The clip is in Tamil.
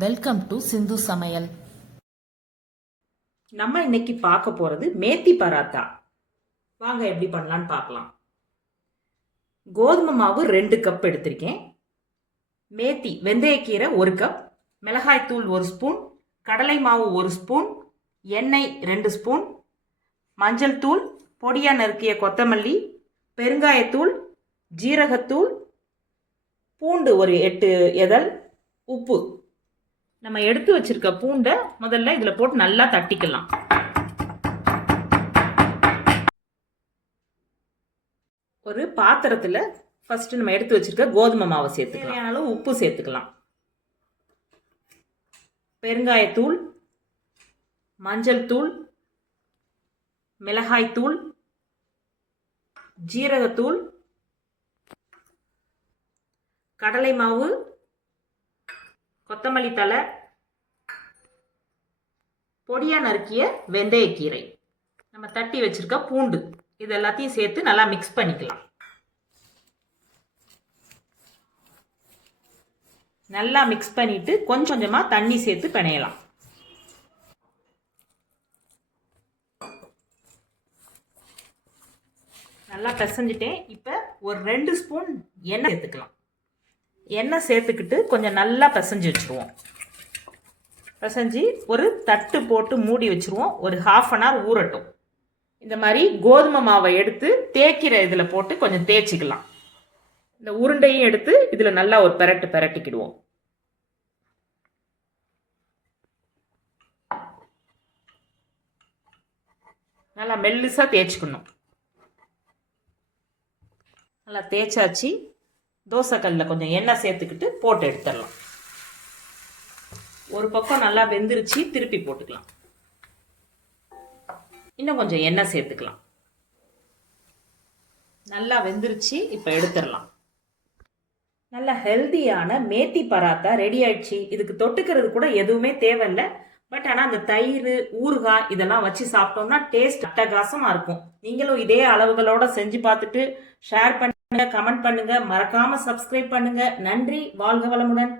வெல்கம் டு சிந்து சமையல். நம்ம இன்னைக்கு பார்க்க போறது மேத்தி பராத்தா. வாங்க எப்படி பண்ணலான்னு பார்க்கலாம். கோதுமை மாவு 2 கப் எடுத்திருக்கேன். மேத்தி வெந்தயக்கீரை 1 கப், மிளகாய் தூள் 1 ஸ்பூன், கடலை மாவு 1 ஸ்பூன், எண்ணெய் 2 ஸ்பூன், மஞ்சள் தூள், பொடியா நறுக்கிய கொத்தமல்லி, பெருங்காயத்தூள், ஜீரகத்தூள், பூண்டு ஒரு 8 எதழ், உப்பு. நம்ம எடுத்து வச்சிருக்க பூண்டை முதல்ல இதில் போட்டு நல்லா தட்டிக்கலாம். ஒரு பாத்திரத்தில் ஃபர்ஸ்ட் நம்ம எடுத்து வச்சிருக்க கோதுமை மாவை சேர்த்துக்கலாம். தேவையான அளவு உப்பு சேர்த்துக்கலாம். பெருங்காயத்தூள், மஞ்சள் தூள், மிளகாய் தூள், ஜீரகத்தூள், கடலை மாவு, கொத்தமல்லி தழை, பொடியா நறுக்கிய வெந்தயக்கீரை, நம்ம தட்டி வச்சிருக்க பூண்டு, இது எல்லாத்தையும் சேர்த்து நல்லா மிக்ஸ் பண்ணிக்கலாம். நல்லா மிக்ஸ் பண்ணிட்டு கொஞ்சம் கொஞ்சமா தண்ணி சேர்த்து பிணையலாம். நல்லா பிசைஞ்சிட்டேன். இப்போ ஒரு 2 ஸ்பூன் எண்ணெய் சேர்த்துக்கலாம். எண்ணெய் சேர்த்துக்கிட்டு கொஞ்சம் நல்லா பிசைஞ்சு வச்சுருவோம். பிசைஞ்சு ஒரு தட்டு போட்டு மூடி வச்சுருவோம். ஒரு 1/2 அன் ஹவர் ஊறட்டும். இந்த மாதிரி கோதுமை மாவை எடுத்து தேய்க்கிற இதில் போட்டு கொஞ்சம் தேய்ச்சிக்கலாம். இந்த உருண்டையும் எடுத்து இதில் நல்லா ஒரு பெரட்டிக்கிடுவோம். நல்லா மெல்லிசாக தேய்ச்சிக்கணும். நல்லா தேய்ச்சாச்சு. தோசைக்கல்லில் கொஞ்சம் எண்ணெய் சேர்த்துக்கிட்டு போட்டு எடுத்துடலாம். ஒரு பக்கம் நல்லா வெந்துருச்சு, திருப்பி போட்டுக்கலாம். இன்னும் கொஞ்சம் எண்ணெய் சேர்த்துக்கலாம். நல்லா வெந்துருச்சு, இப்போ எடுத்துடலாம். நல்ல ஹெல்தியான மேத்தி பராத்தா ரெடி ஆயிடுச்சு. இதுக்கு தொட்டுக்கிறது கூட எதுவுமே தேவையில்லை. பட் ஆனால் அந்த தயிர், ஊறுகாய் இதெல்லாம் வச்சு சாப்பிட்டோம்னா டேஸ்ட் அட்டகாசமா இருக்கும். நீங்களும் இதே அளவுகளோட செஞ்சு பார்த்துட்டு ஷேர் பண்ணுங்க, கமெண்ட் பண்ணுங்க, மறக்காம சப்ஸ்கிரைப் பண்ணுங்க. நன்றி. வாழ்க வளமுடன்.